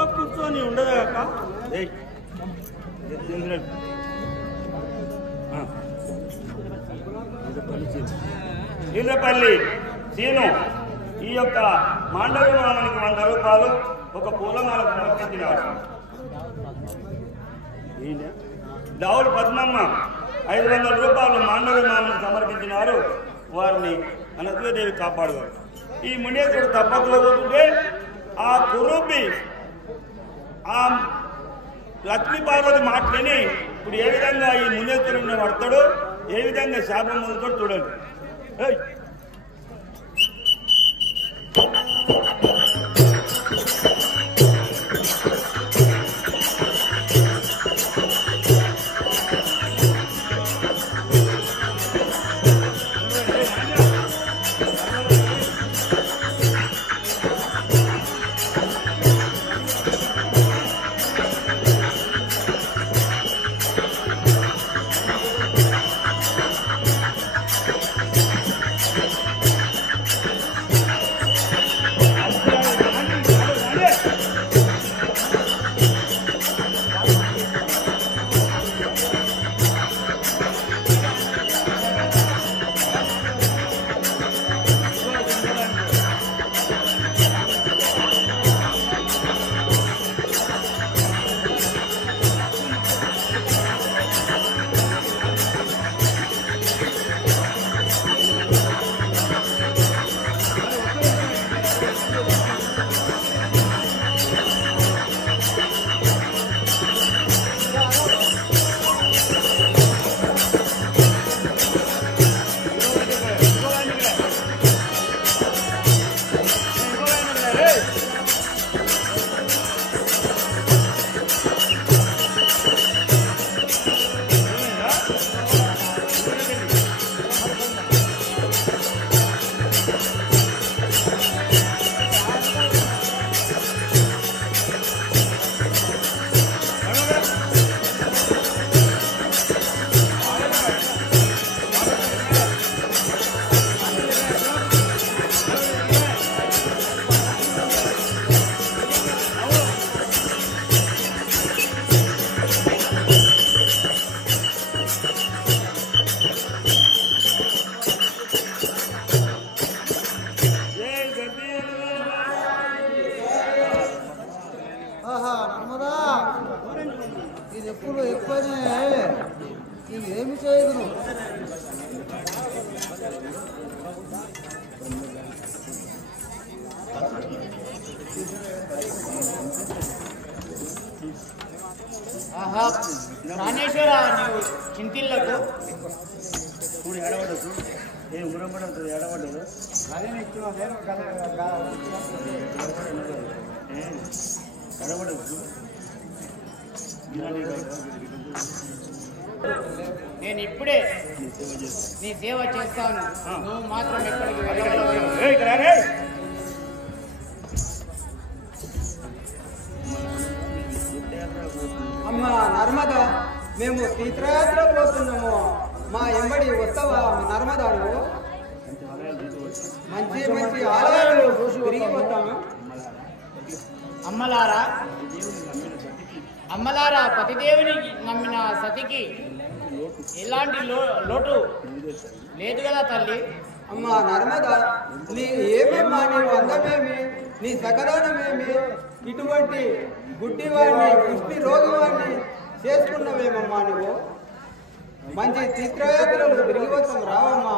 తపస్సులో కూర్చొని ఉండదాక ఇంద్రపల్లి సీను ఈ యొక్క మాండవ్యమానానికి 100 రూపాయలు ఒక పూలమాల సమర్పించినాడు. దావుడు పద్మమ్మ 500 రూపాయలు మాండవ్యమానానికి సమర్పించినారు. వారిని అనసూయదేవి కాపాడువారు. ఈ మునేశ్వరుడు తప్పట్లో పోతుంటే ఆ కురూపి ఆ లక్ష్మీ పార్వతి మాటలని ఇప్పుడు ఏ విధంగా ఈ మునేశ్వరుడిని పడతాడో, ఏ విధంగా శాపం మొదలుతో చూడండి. ప్రాణేశ్వర నీవు చింతిల్లకు చూడు ఎడబడదు, నేను గురపడదు ఎడబడదు. ఎడబడదు నేను ఇప్పుడే నీ సేవ చేస్తాను. నువ్వు మాత్రం ఎక్కడికి వెళ్ళగలవు. అమ్మ నర్మద, మేము తీర్థయాత్ర పోతున్నాము. మా ఎంబడి వస్తావా నర్మదాలు? మంచి మంచి ఆలయాలు తిరిగి పోతాము. అమ్మలారా, పతిదేవునికి నమ్మిన సతికి ఎలాంటి లోటు లేదు కదా తల్లి. అమ్మ నర్మద, నీ ఏమేమ్మా, నీ అందమేమి, నీ సకదానమేమి, ఇటువంటి గుడ్డివాడిని కుష్టి రోగివాడిని చేసుకున్నవేమమ్మా నువ్వు? మంచి తీర్థయాత్రలు తిరిగి వస్తాం రావమ్మా.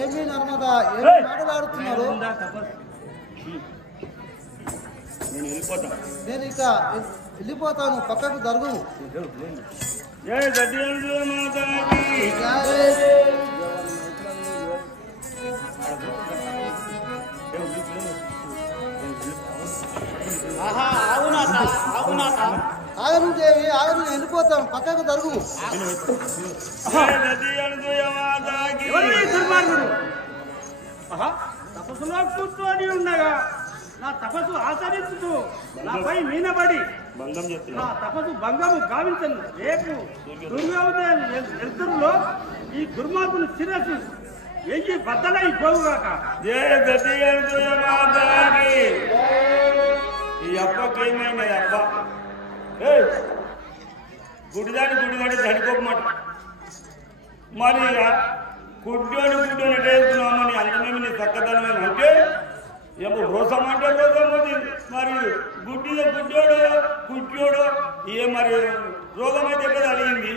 ఏమి నర్మదా, ఏమి మాట్లాడుతున్నారు? నేను ఇక వెళ్ళిపోతాను, పక్కకు జరుగు. ఆగను దేవి, ఆగను, వెళ్ళిపోతాం, పక్కకు జరుగు. తపస్సులో కూర్చొని ఉండగా నా తపస్సు ఆచరించుతూ నాపై మీనబడి నా తపస్సు భంగము గావించను. రేపు దుర్గలో ఈ దుర్మార్గుని శిరస్సు ఏంటి బద్దలై పోవుగాక. జయ గతియంతుయ మాతాకి. ఈ అబ్బకేమైంది అబ్బ? గుడిదాడి దడికోపమాట. మరి గుడ్డోని అంటే వెళ్తున్నామని అందమేమి నీ చక్కదనమేమి అంటే ఏమో రోసం అంటే రోగం మరి గుడ్డోడు కుట్టియోడు ఏ మరి రోగం అయితే ఎక్కడ కలిగింది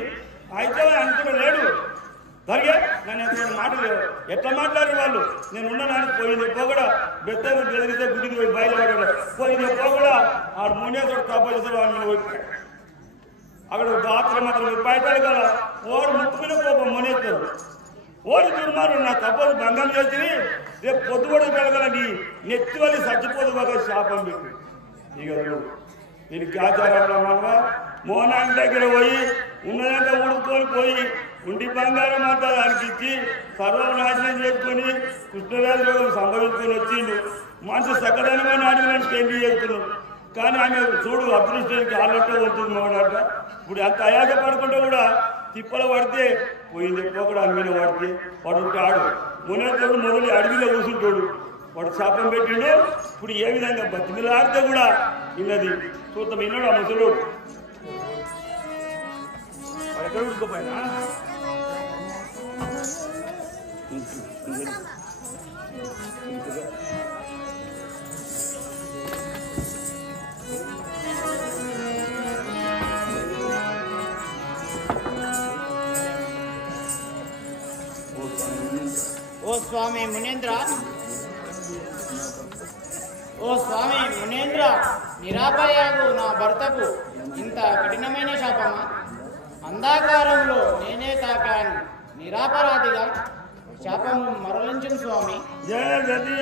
అయితే అనుకున్న లేడు సరిగే నన్ను ఎక్కడ మాటలు ఎట్లా మాట్లాడారు వాళ్ళు. నేను ఉండడానికి పోయింది పోగడా బెత్తలు బెదిరితే గుడికి పోయి బయలుపడాడు పోయింది పోగడా ఆడు మునేతోడు తప్పేసాడు వాడిని పోయి అక్కడ రాత్రి మాత్రం బయటలు కదా ఓడు ముట్టుకునే కోపం మునేస్తాడు. ఓడి దుర్మారు నా తప్పదు భంగం చేసి రేపు పొద్దుబడి పెరగలని నెత్తి వాళ్ళు చచ్చిపోదు బాగా శాపం పెట్టి ఇక దీనికి ఆచారం వల్ల మోనాన్ని దగ్గర పోయి ఉన్నదంతా ఊడుకొని పోయి ఉండి బంగారం అంతా దానికి ఇచ్చి సర్వనాశనం చేసుకొని కృష్ణరాజు రోగం సంభవించుకొని వచ్చిండు. మంచి సకలమైన అడిగిన పెళ్లి చేస్తున్నాడు. కానీ ఆమె చూడు అదృష్టానికి ఆళ్ళట్టే వస్తుంది మోడట. ఇప్పుడు అంత అయాస పడుకుంటే కూడా తిప్పలు పడితే పోయింది కూడా అమ్మిన పడితే వాడు ఉంటాడు మునేతోడు మొదలు అడవిలో కూర్చుంటాడు. వాడు శాపం పెట్టిండు. ఇప్పుడు ఏ విధంగా బతిమిలాడితే కూడా ఇన్నది చూద్దాం. ఇన్నాడు ఆ ముసలోడు వాడు ఎక్కడ ఉడుకోపోయినా ఓ స్వామి మునేంద్ర, ఓ స్వామి మునేంద్ర, నిరాపయాగు నా భర్తకు ఇంత కఠినమైన శాపమా? అంధాకారంలో నేనే తాకాను, నిరాపరాధిగా శాపము మరలించు స్వామి. జయ గతి